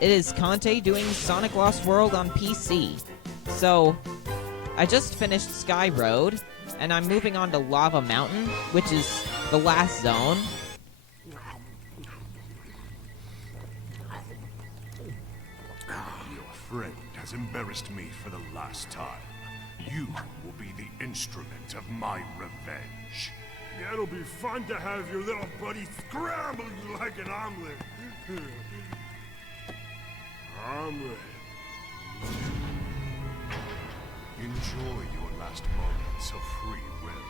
It is Conte doing Sonic Lost World on PC. So, I just finished Sky Road, and I'm moving on to Lava Mountain, which is the last zone. Your friend has embarrassed me for the last time. You will be the instrument of my revenge. Yeah, it'll be fun to have your little buddy scrambled like an omelet. Omelet. Enjoy your last moments of free will.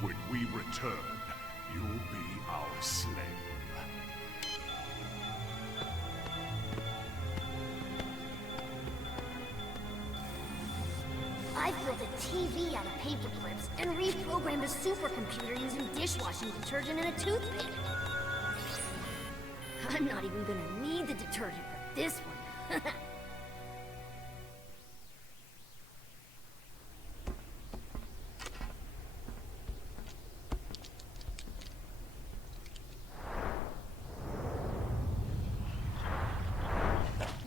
When we return, you'll be our slave. I've built a TV out of paper clips and reprogrammed a supercomputer using dishwashing detergent and a toothpick. I'm not even gonna need the detergent for this one.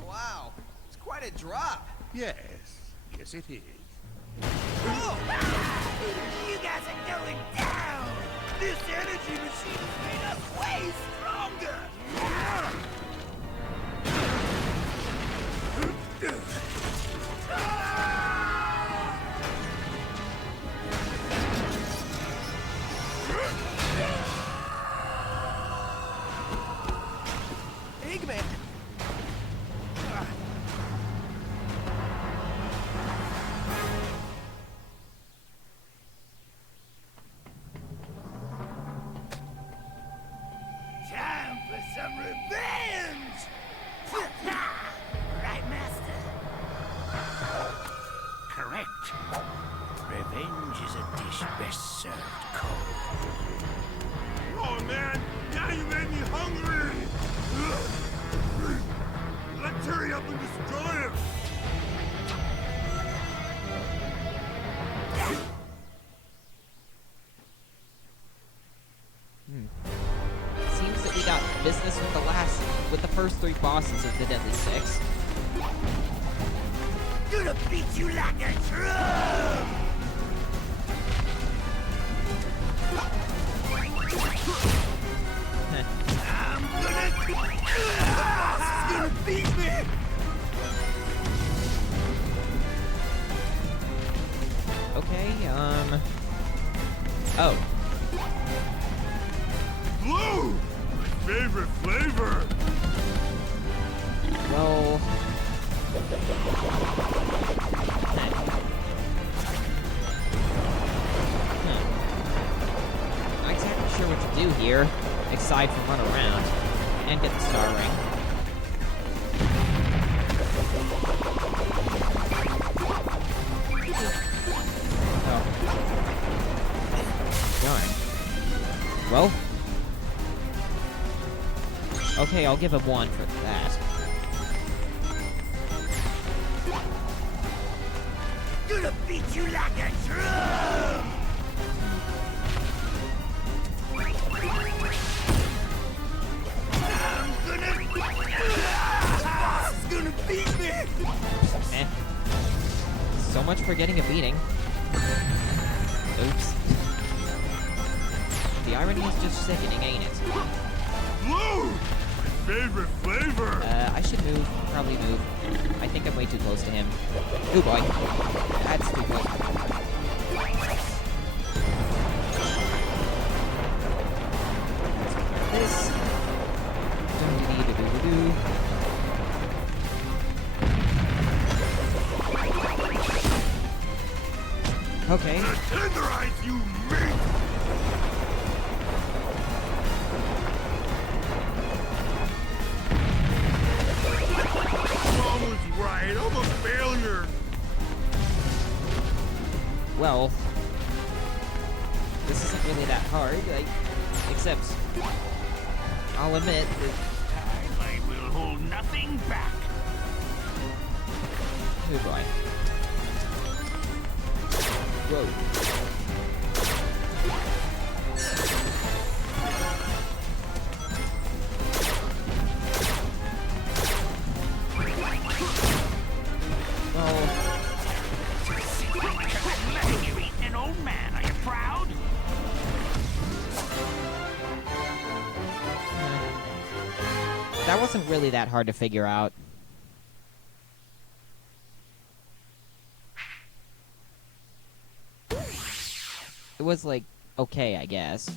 Wow, it's quite a drop. Yes, yes it is. Oh! You guys are going down! This energy machine has made us way stronger! Eggman! Time for some revenge! Right, Master? Correct. Revenge is a dish best served cold. Oh man, now you made me hungry! Let's hurry up and destroy him! Seems that we got business with the first 3 bosses of the Deadly Six. Gonna beat you like a drum! I'm gonna... Boss is gonna beat me! Okay, oh. Blue! My favorite flavor! Well... Not exactly sure what to do here, aside from run around and get the star ring. Oh. Darn. Well. Okay, I'll give him 1 for that. Gonna beat you like a drum! I'm gonna... Boss is gonna beat me! Eh. So much for getting a beating. Oops. The irony is just sickening, ain't it? Blue! My favorite flavor! I should move. Probably move. I think I'm way too close to him. Oh boy. That's too close. This. Do-do-do-do-do-do. Okay. Tenderize you meat! Mom was right, I'm a failure! Well, this isn't really that hard, except I'll admit that... I will hold nothing back. Oh boy. Whoa. wasn't really that hard to figure out. It was, like, okay, I guess.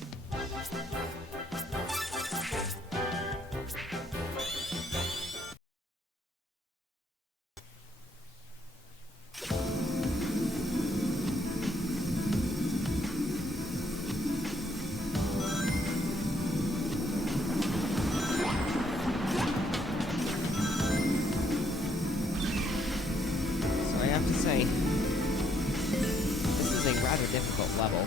So I have to say, this is a rather difficult level.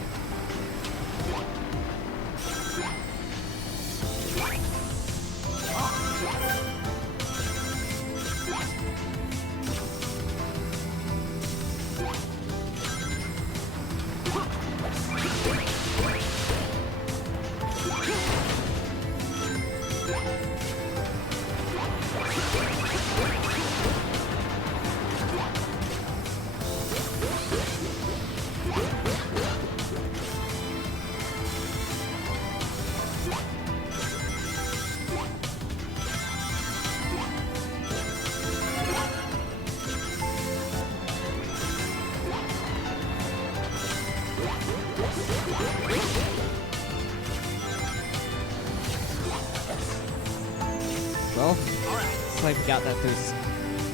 Well, looks like we got that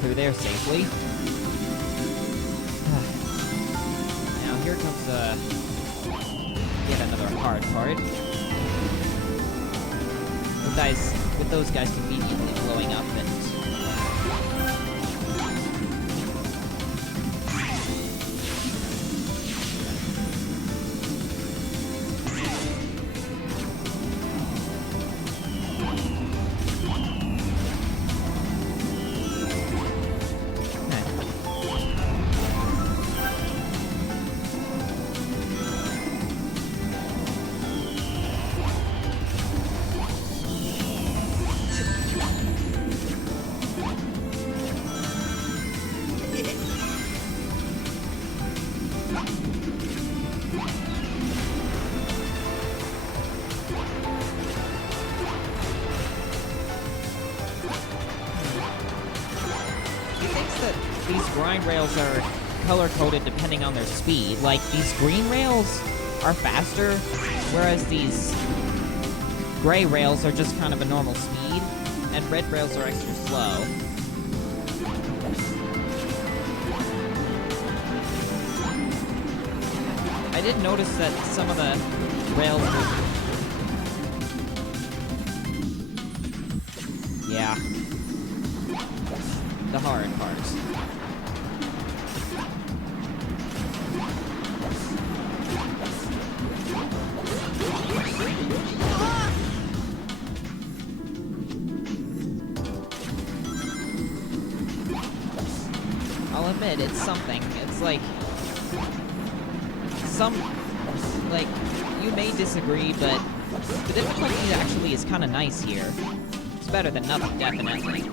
through there safely. Now here comes yet another hard part. With those guys conveniently blowing up and these grind rails are color-coded depending on their speed. Like, these green rails are faster, whereas these gray rails are just kind of a normal speed, and red rails are extra slow. I did notice that some of the rails were... Yeah. The hard parts. I'll admit, it's something. It's like... Like, you may disagree, but the difficulty actually is kind of nice here. It's better than nothing, definitely.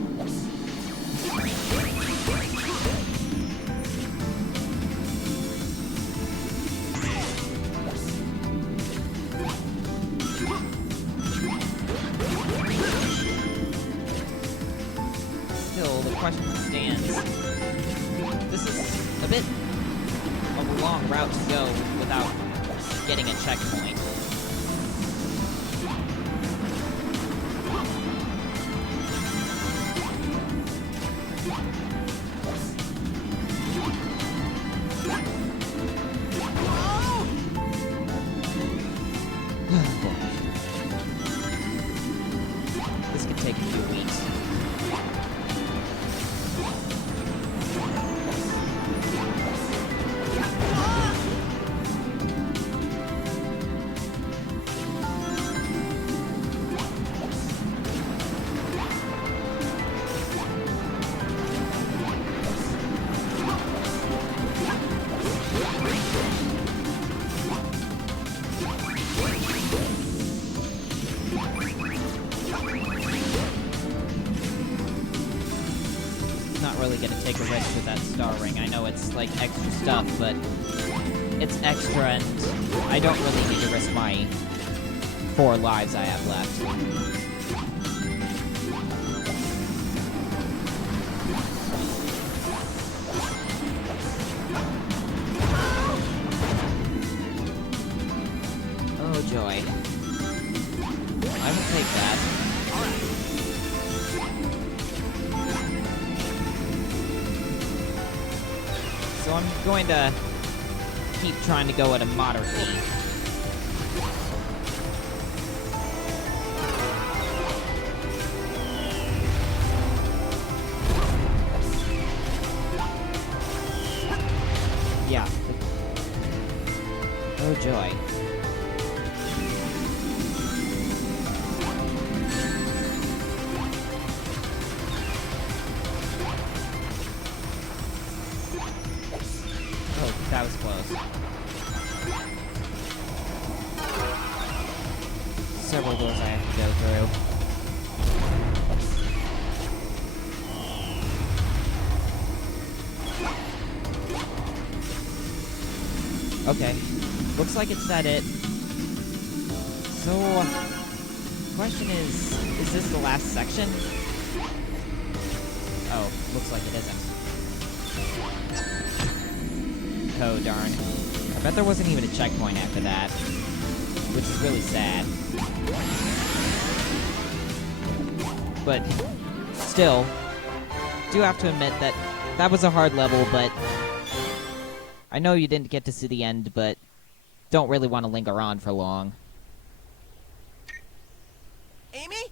Still, the question stands. This is a bit of a long route to go without getting a checkpoint. This could take a few weeks. Not really gonna take a risk with that star ring. I know it's like extra stuff, but it's extra and I don't really need to risk my 4 lives I have left. so I'm going to keep trying to go at a moderate speed. Yeah. Oh joy. Oh, that was close. Several doors I have to go through. Okay. Looks like it's at it. So, question is this the last section? Oh, looks like it isn't. Oh, darn. I bet there wasn't even a checkpoint after that, which is really sad. But, still, do have to admit that that was a hard level, but I know you didn't get to see the end, but don't really want to linger on for long. Amy?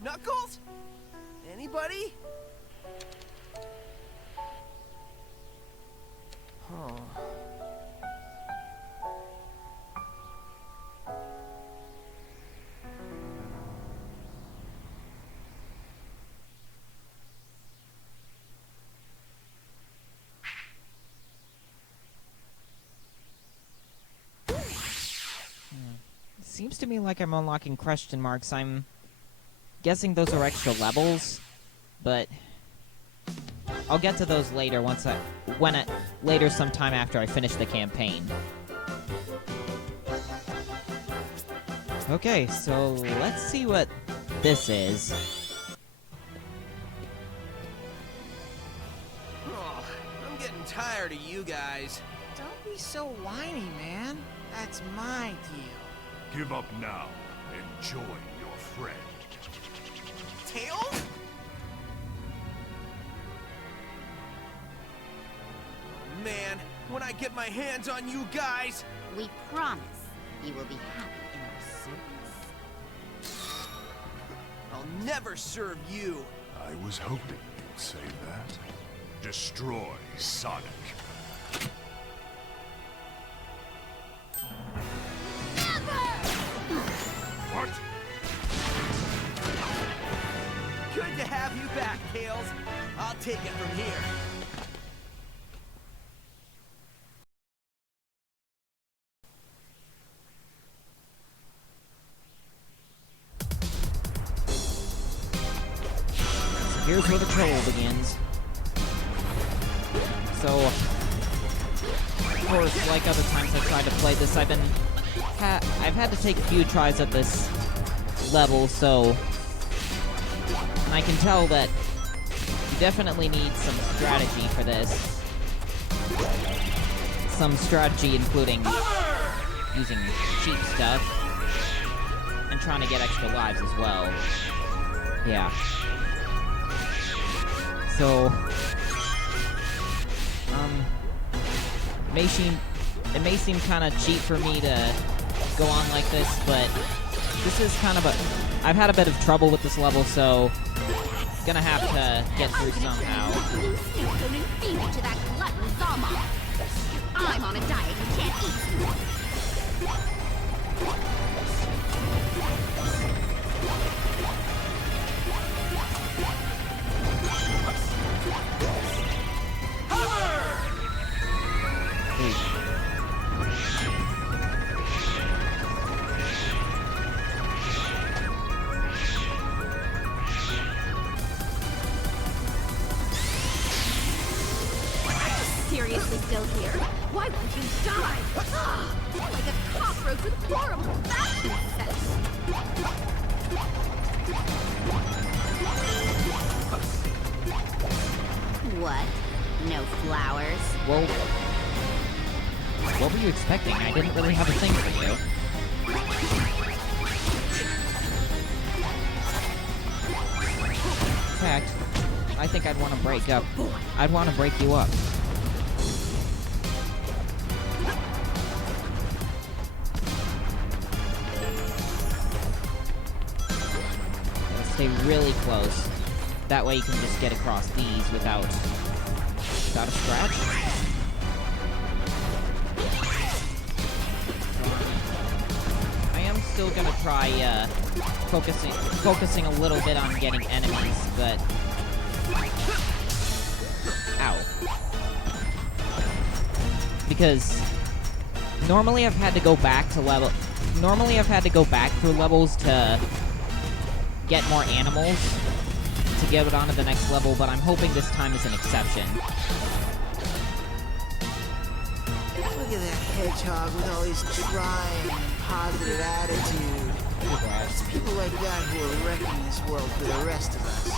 Knuckles? Anybody? Oh. Seems to me like I'm unlocking question marks. I'm guessing those are extra levels, but I'll get to those later later sometime after I finish the campaign. Okay, so let's see what this is. Oh, I'm getting tired of you guys. Don't be so whiny, man. That's my deal. Give up now and join your friend. Tails? Man, when I get my hands on you guys... We promise you will be happy in our service. I'll never serve you. I was hoping you'd say that. Destroy Sonic. What? Good to have you back, Tails. I'll take it from here. Here's where the trouble begins. So, of course, like other times I've tried to play this, I've had to take a few tries at this level, so... And I can tell that you definitely need some strategy for this. Some strategy including using cheap stuff, and trying to get extra lives as well. Yeah. So, it may seem kind of cheap for me to go on like this, but this is kind of I've had a bit of trouble with this level, so gonna have to get through somehow. To that glutton Zama. I'm on a diet and can't eat. Seriously still here? Why won't you die? Like a cockroach with horrible fashion sense. What? No flowers? Well, what were you expecting? I didn't really have a thing for you. In fact, I think I'd want to break you up. stay really close. That way you can just get across these without a scratch. I am still gonna try focusing a little bit on getting enemies, but ow. Because normally I've had to go back through levels to get more animals to get it onto the next level, but I'm hoping this time is an exception. Look at that hedgehog with all his trying and positive attitude. It's people like that who are wrecking this world for the rest of us.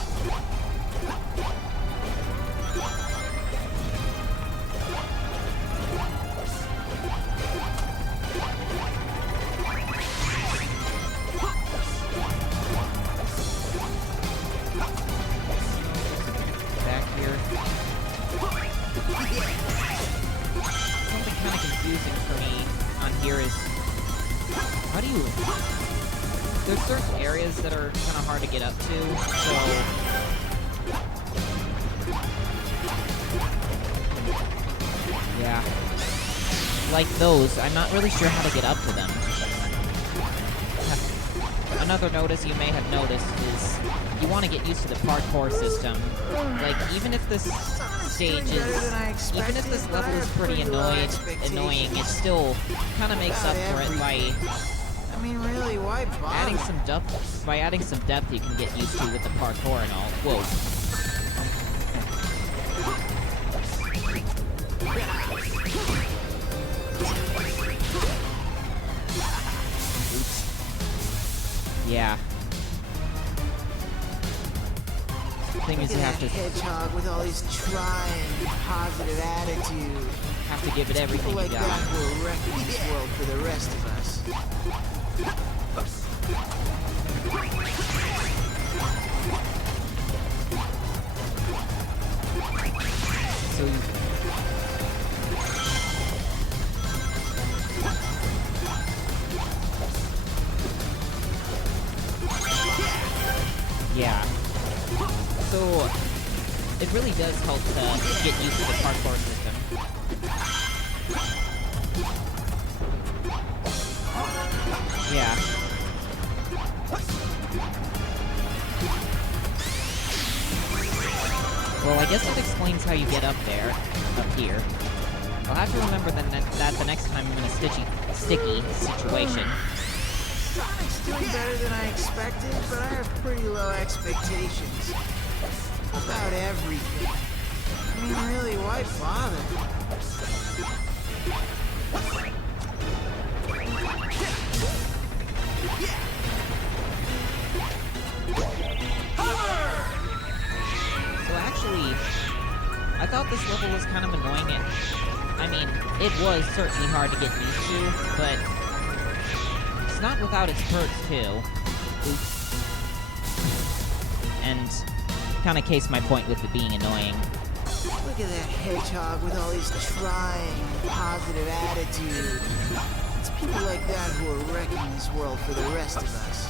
Back here. Something kind of confusing for me on here is, how do you... There's certain areas that are kind of hard to get up to, so... Yeah. Like those, I'm not really sure how to get up to them. Another notice you may have noticed is you want to get used to the parkour system. Like, even if this stage is... Even if this level is pretty annoying, it still kind of makes up for it by... I mean, really, why bother? Adding some depth, by adding some depth you can get used to with the parkour and all. Whoa. Oops. Yeah. The thing is you have to... hedgehog with all his trying and positive attitude. Have to give it everything People you like got. that who are wrecking this world for the rest of us. So you... Yeah. So, it really does help to get used to the parkour system. Yeah. Well, I guess that explains how you get up there, up here. I'll have to remember that the next time I'm in a sticky situation. Sonic's doing better than I expected, but I have pretty low expectations. About everything. I mean, really, why bother? So actually, I thought this level was kind of annoying. I mean, it was certainly hard to get used to, but it's not without its perks, too. Oops. And kind of case my point with it being annoying. Look at that hedgehog with all his trying and positive attitude. It's people like that who are wrecking this world for the rest of us.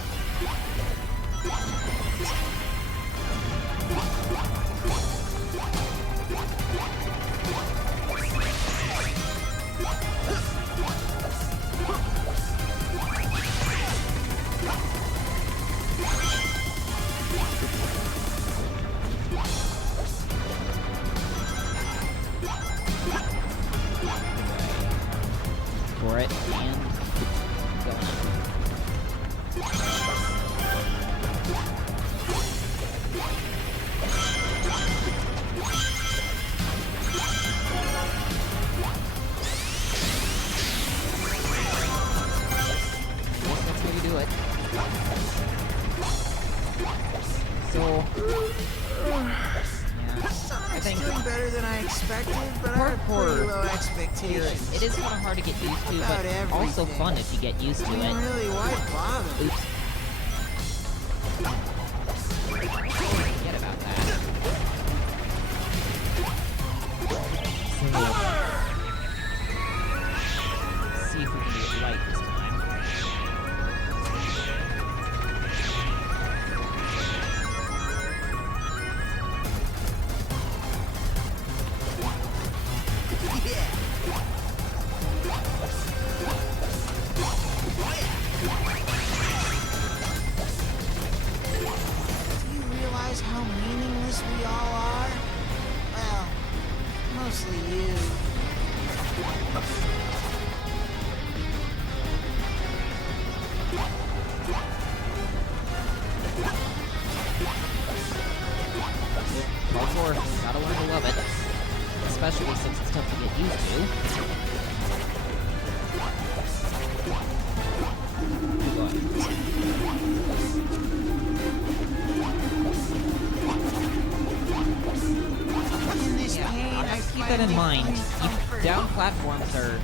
For it, and going up. Guess that's how you do it. So, yeah, I Sonic's think doing better than I expected, but I have Parkour pretty low here, expectations. it is kind of hard to get used to, About but also everything. fun if you get used to I mean, it. really, why bother? Oops. Forget about that. So, see if we can do it right this time. parkour. Gotta learn to love it. Especially since it's tough to get used to. In this Yeah, pain, I keep that in finally mind. find comfort. Down platforms are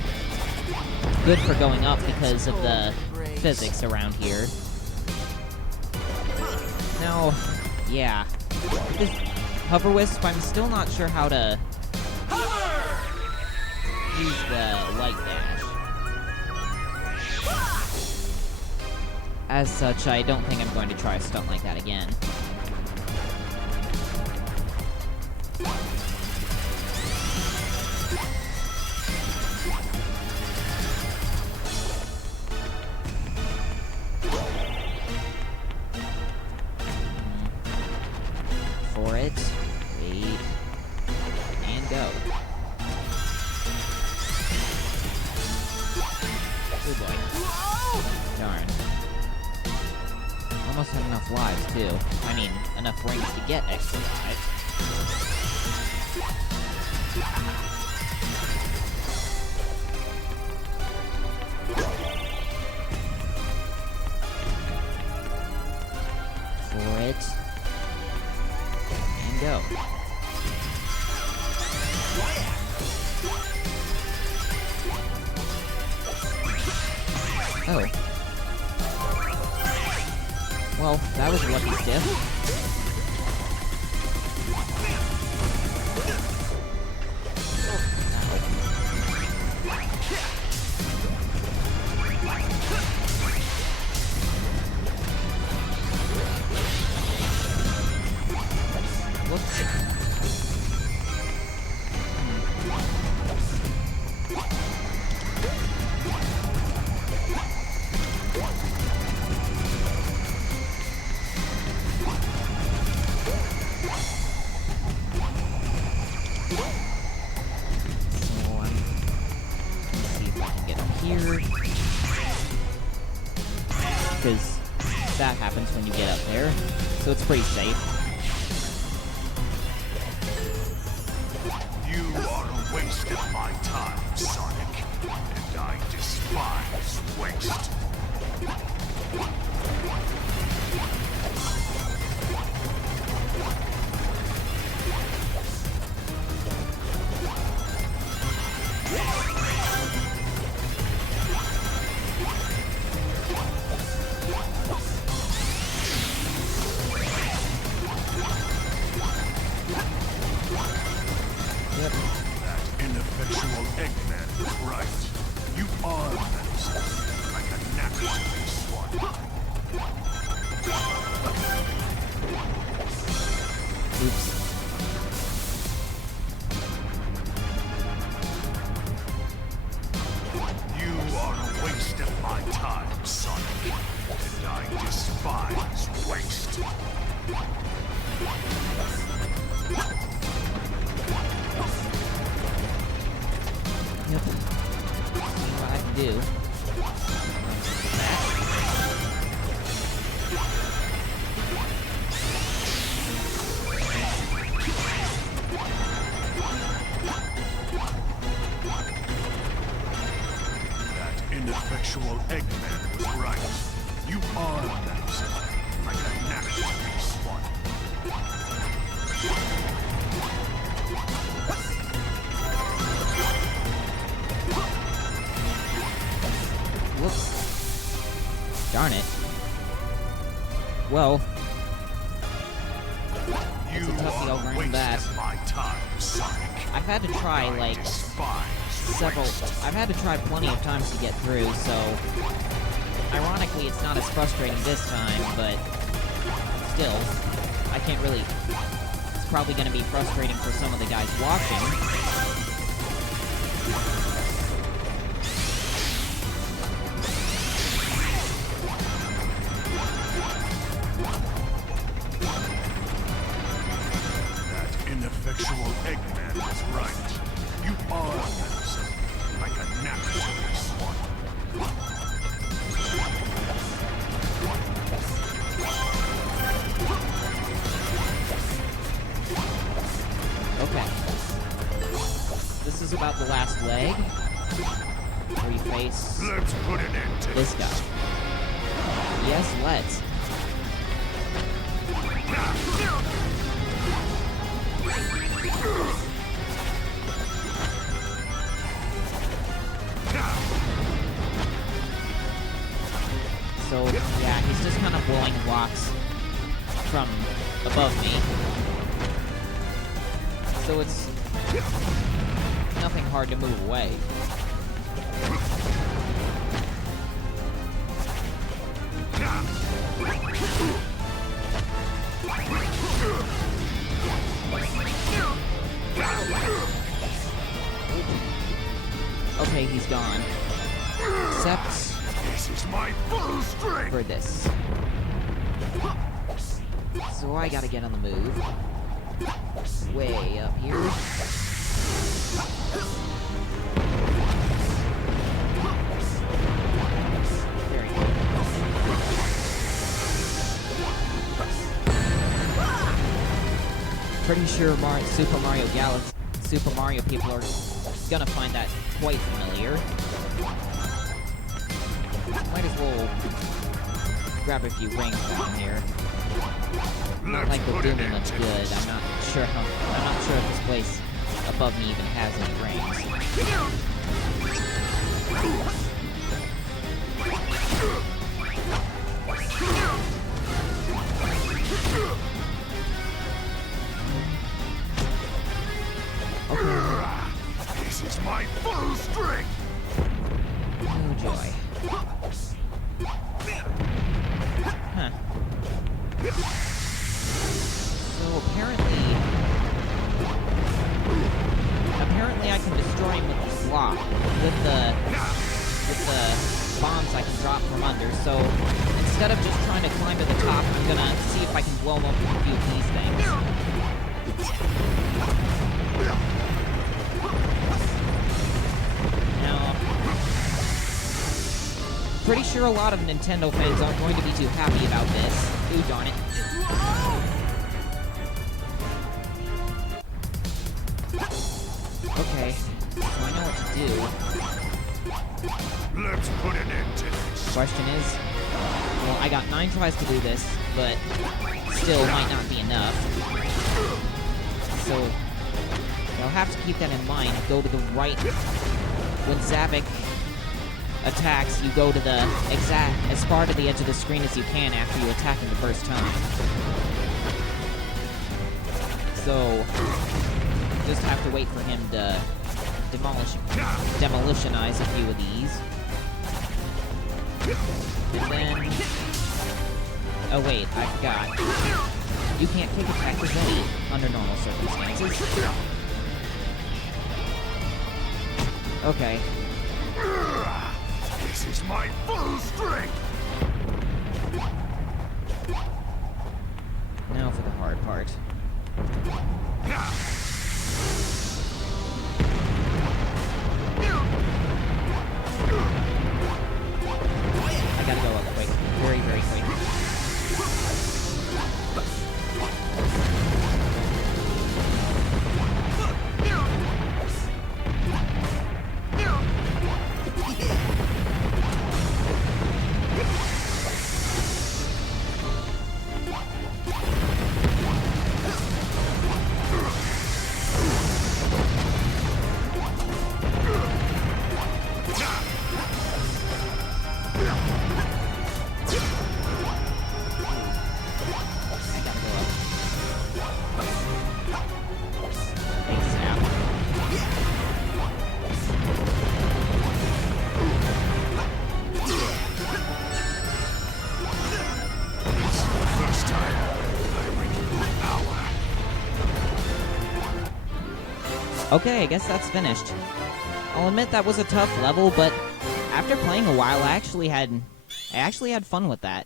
good for going up because of the physics around here. Now, yeah. This Hover Wisp, I'm still not sure how to use the light dash. As such, I don't think I'm going to try a stunt like that again. For it, wait, and go. Oh boy. Darn. Almost had enough lives, too. I mean, enough rings to get extra lives. For it. And go. Oh. Well, that was a lucky stiff. Because that happens when you get up there, so it's pretty safe. You are a waste of my time, Sonic, and I despise waste. That ineffectual Eggman was right. You are menacing, like a natural swan. Oops. You are a waste of my time, Sonic, and I despise waste. Yep. See what I can do. That ineffectual Eggman was right. You are menacing, like a natural swan. Whoops. Darn it. Well, You a toughie are over a in waste that. of my time, Sonic. I've had to try, I like, despise several... waste. I've had to try plenty of times to get through, so... Ironically, it's not as frustrating this time, but... Still, I can't really... It's probably gonna be frustrating for some of the guys watching. That ineffectual Eggman was right. You are menacing, like a natural swan. about the last leg, where you face Let's put an end to this guy. Yes, let's. So, yeah, he's just kind of blowing blocks from above me. So it's nothing hard to move away. Okay, he's gone. Except this is my full strength. for this. So I gotta get on the move. Way up here. Very good. Pretty sure Super Mario Galaxy, Super Mario people are gonna find that quite familiar. Might as well grab a few rings down here. Not like the Dooming looks good. I'm not sure if this place above me even has any rings. Okay. This is my full strength. Oh joy. Huh. So apparently I can destroy him with the block, with the bombs I can drop from under. So instead of just trying to climb to the top, I'm gonna see if I can blow him up with a few of these things. Now, pretty sure a lot of Nintendo fans aren't going to be too happy about this. Ooh, darn it. Okay, so I know what to do. Let's put an end to this. Question is, well, I got 9 tries to do this, but still might not be enough. So, I'll have to keep that in mind. Go to the right. When Zavik attacks, you go to the as far to the edge of the screen as you can after you attack him the first time. So, just have to wait for him to demolitionize a few of these. And then... Oh wait, I forgot. You can't take attack as any under normal circumstances. Okay. This is my full strength. Now for the hard part. I gotta go up quick. Very, very quick. Okay, I guess that's finished. I'll admit that was a tough level, but after playing a while, I actually had fun with that.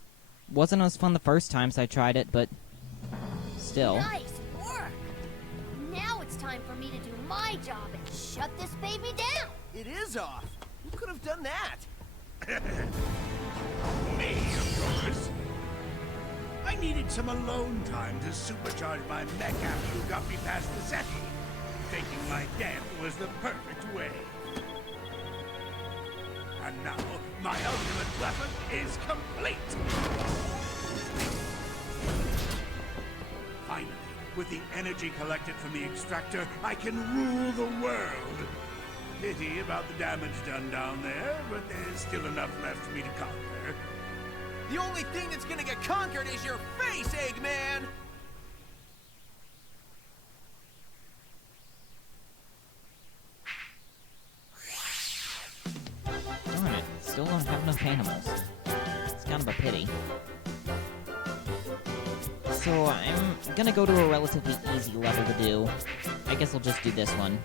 Wasn't as fun the first times I tried it, but still. Nice work! Now it's time for me to do my job and shut this baby down! It is off. Who could have done that? Me, of course. I needed some alone time to supercharge my mech after you got me past the SETI. thinking my death was the perfect way. And now, my ultimate weapon is complete! Finally, with the energy collected from the extractor, I can rule the world. Pity about the damage done down there, but there's still enough left for me to conquer. The only thing that's gonna get conquered is your face, Eggman! Darn it, still don't have enough animals. It's kind of a pity. So I'm gonna go to a relatively easy level to do. I guess I'll just do this one.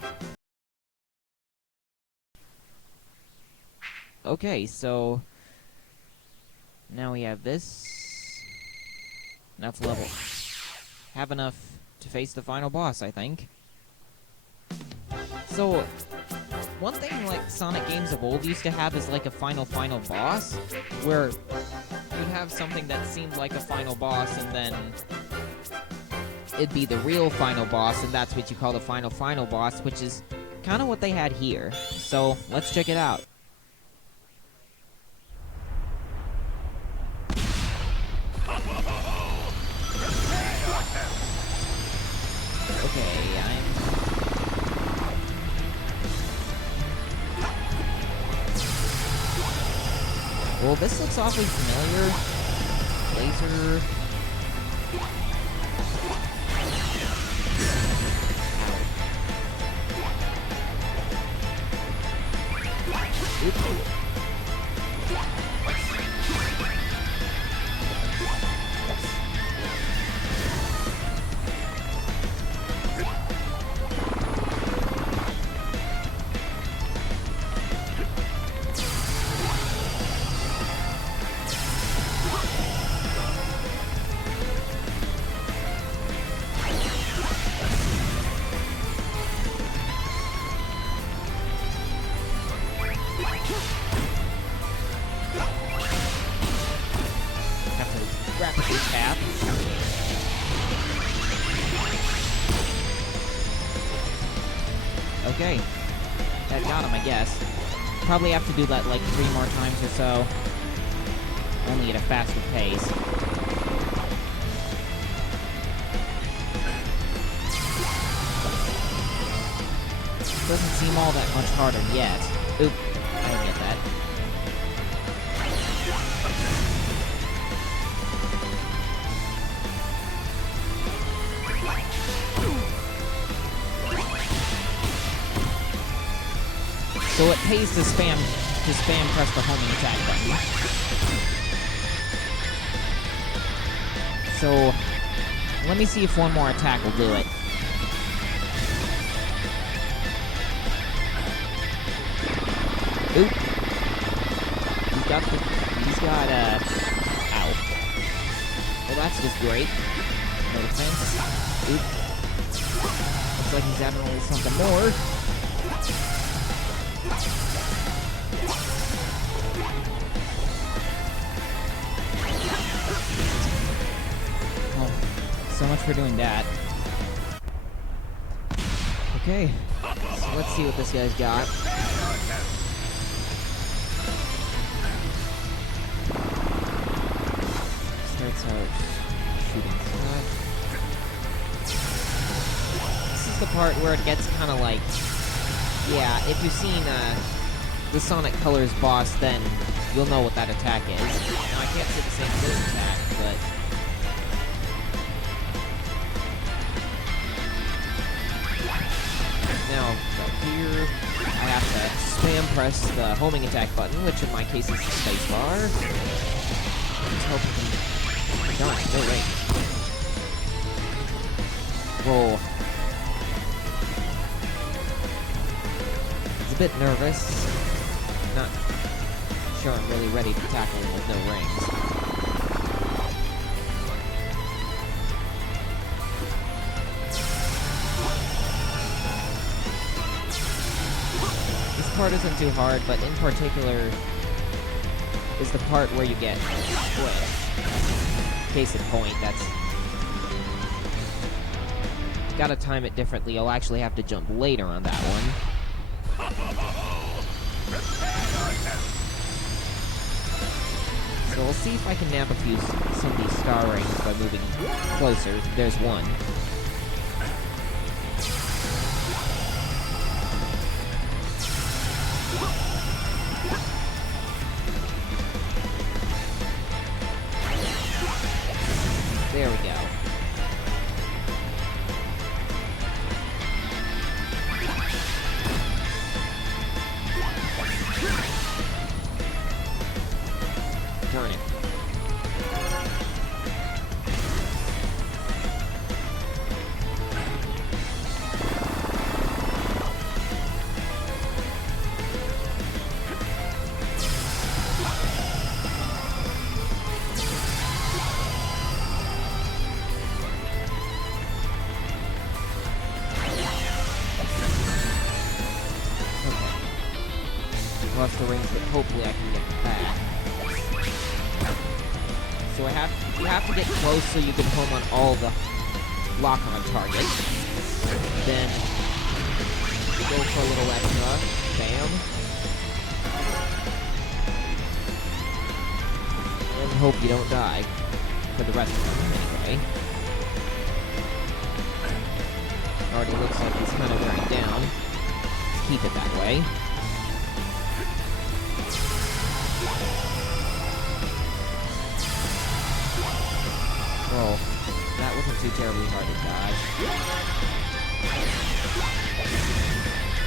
Okay, so now we have this. Enough level. Have enough to face the final boss, I think. So, one thing like Sonic games of old used to have is like a final boss, where you'd have something that seemed like a final boss, and then it'd be the real final boss, and that's what you call the final boss, which is kind of what they had here. So, let's check it out. Okay, well, this looks awfully familiar. Laser. Oops. Okay. That got him, I guess. Probably have to do that like 3 more times or so. Only at a faster pace. Doesn't seem all that much harder yet. Oop. I didn't get that. So it pays to spam press the homing attack button. So let me see if one more attack will do it. Oop. He's got ow. Well, that's just great. No defense. Oop. Looks like he's adding a little something more. So much for doing that. Okay, so let's see what this guy's got. Starts out shooting stuff. This is the part where it gets kind of like, yeah, if you've seen the Sonic Colors boss, then you'll know what that attack is. Now, I can't say the same for this attack, but now, here, I have to spam press the homing attack button, which in my case is the space bar. Let's hope we can... Darn it, no range. Roll. It's a bit nervous. Not sure I'm really ready to tackle him with no rings. This part isn't too hard, but in particular is the part where you get squished. Case in point, that's gotta time it differently. I'll actually have to jump later on that one. So we'll see if I can nab some of these star rings by moving closer. There's one. There we go. Turn it. Lost the rings, but hopefully I can get back. So you have to get close so you can home on all the lock-on targets. Then go for a little extra. Bam. And hope you don't die for the rest of them anyway. Already looks like it's kind of wearing down. Let's keep it that way. Well, that wasn't too terribly hard to dodge.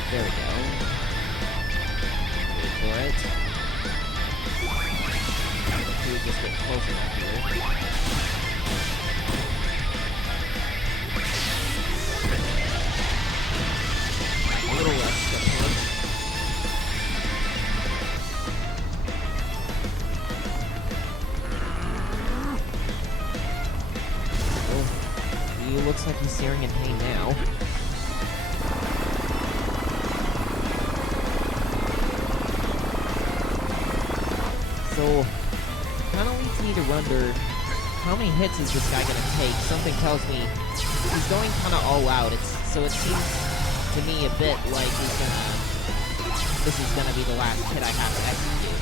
There we go. Wait for it. We would just get close enough here. A little less punch. Looks like he's searing in pain now. So, kind of leads me to wonder, how many hits is this guy gonna take? Something tells me he's going kind of all out. So it seems to me a bit like this is gonna be the last hit I have to execute.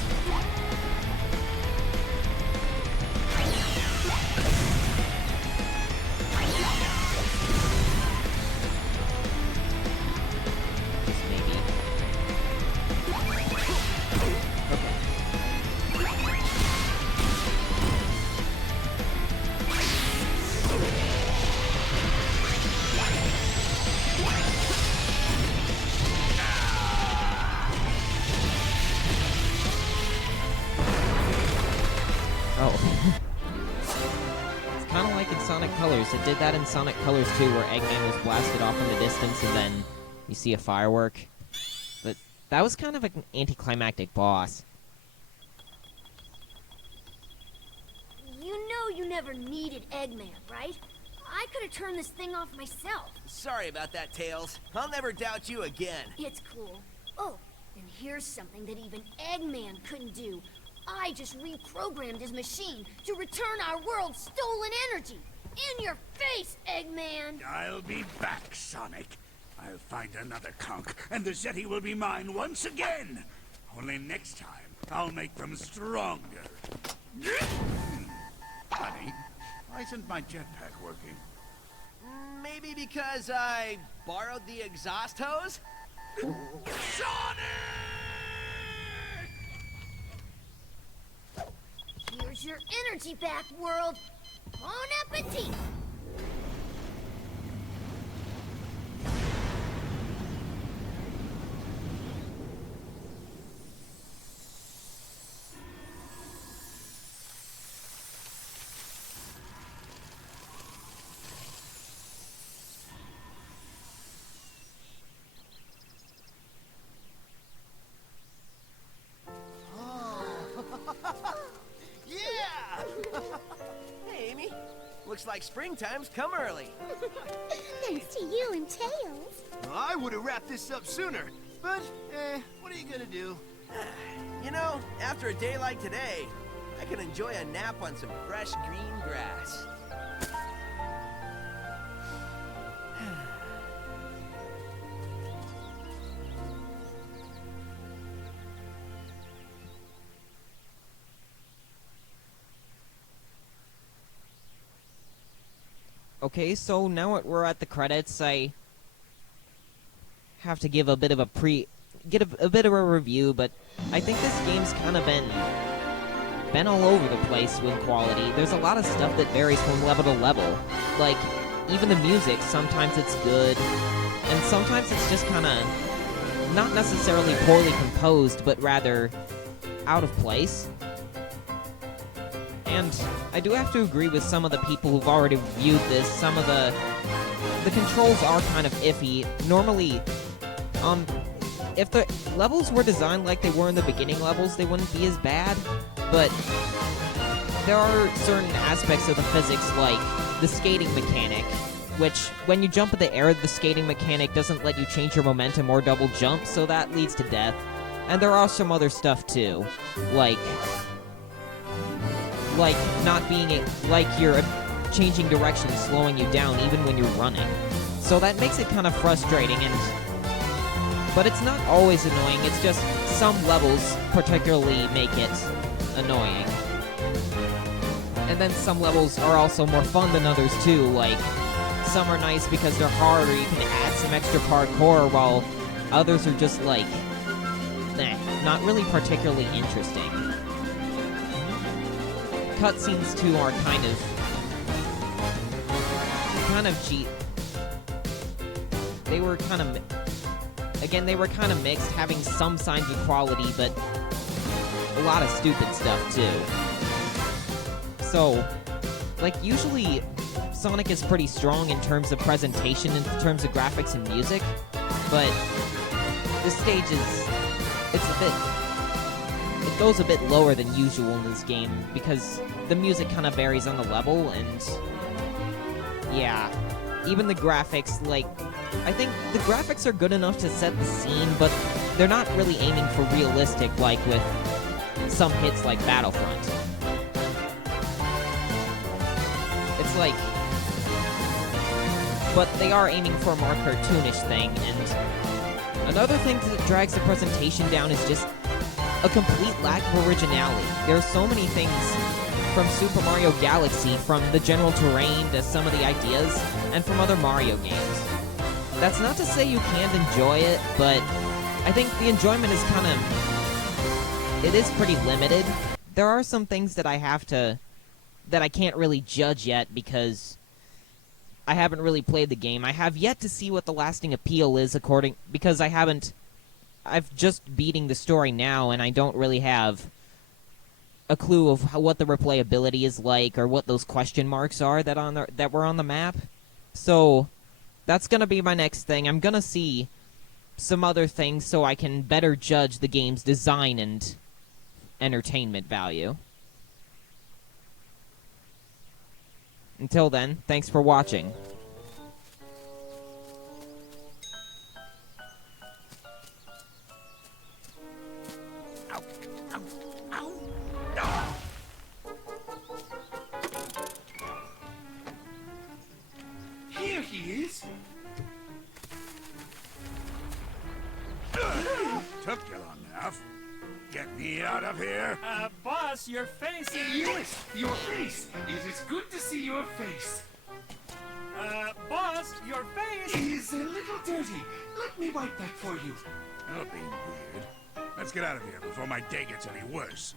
It's kind of like in Sonic Colors. It did that in Sonic Colors too, where Eggman was blasted off in the distance and then you see a firework. But that was kind of an anticlimactic boss. You know you never needed Eggman, right? I could have turned this thing off myself. Sorry about that, Tails. I'll never doubt you again. It's cool. Oh, and here's something that even Eggman couldn't do. I just reprogrammed his machine to return our world's stolen energy. In your face, Eggman! I'll be back, Sonic. I'll find another conch, and the Zeti will be mine once again. Only next time, I'll make them stronger. Honey, why isn't my jetpack working? Maybe because I borrowed the exhaust hose? Sonic! Here's your energy back, world. Bon appetit! Hey, Amy. Looks like springtime's come early. Thanks to you and Tails. Well, I would have wrapped this up sooner, but, what are you gonna do? You know, after a day like today, I can enjoy a nap on some fresh green grass. Okay, so now we're at the credits. I have to give a bit of a a bit of a review, but I think this game's kind of been all over the place with quality. There's a lot of stuff that varies from level to level. Like, even the music, sometimes it's good, and sometimes it's just kind of not necessarily poorly composed, but rather out of place. And I do have to agree with some of the people who've already reviewed this. Some of the controls are kind of iffy. Normally, if the levels were designed like they were in the beginning levels, they wouldn't be as bad, but there are certain aspects of the physics, like the skating mechanic, which, when you jump in the air, the skating mechanic doesn't let you change your momentum or double jump, so that leads to death. And there are some other stuff, too, like not being like you're changing direction, slowing you down, even when you're running. So that makes it kind of frustrating, but it's not always annoying, it's just some levels particularly make it annoying. And then some levels are also more fun than others too, like some are nice because they're hard or you can add some extra parkour, while others are just like, not really particularly interesting. Cutscenes too are kind of cheap. They were kind of mixed, having some signs of quality, but a lot of stupid stuff too. So, like, usually Sonic is pretty strong in terms of presentation, in terms of graphics and music, but this stage it goes a bit lower than usual in this game, because the music kind of varies on the level, and yeah, even the graphics, like, I think the graphics are good enough to set the scene, but they're not really aiming for realistic, like with some hits like Battlefront. It's like, but they are aiming for a more cartoonish thing, and another thing that drags the presentation down is just a complete lack of originality. There are so many things from Super Mario Galaxy, from the general terrain to some of the ideas, and from other Mario games. That's not to say you can't enjoy it, but I think the enjoyment is it is pretty limited. There are some things that that I can't really judge yet because I haven't really played the game. I have yet to see what the lasting appeal is because I've just beating the story now, and I don't really have a clue of what the replayability is like, or what those question marks are that were on the map. So that's gonna be my next thing. I'm gonna see some other things so I can better judge the game's design and entertainment value. Until then, thanks for watching. Here he is. Took you long enough. Get me out of here. Boss, your face is... Yes, your face. It is good to see your face. Boss, your face... It is a little dirty. Let me wipe that for you. Not being weird. Let's get out of here before my day gets any worse.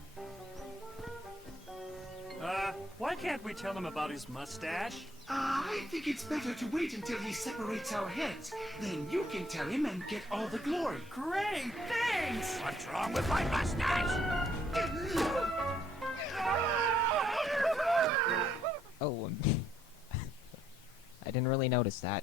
Why can't we tell him about his mustache? I think it's better to wait until he separates our heads. Then you can tell him and get all the glory. Great, thanks! What's wrong with my mustache? Oh, I didn't really notice that.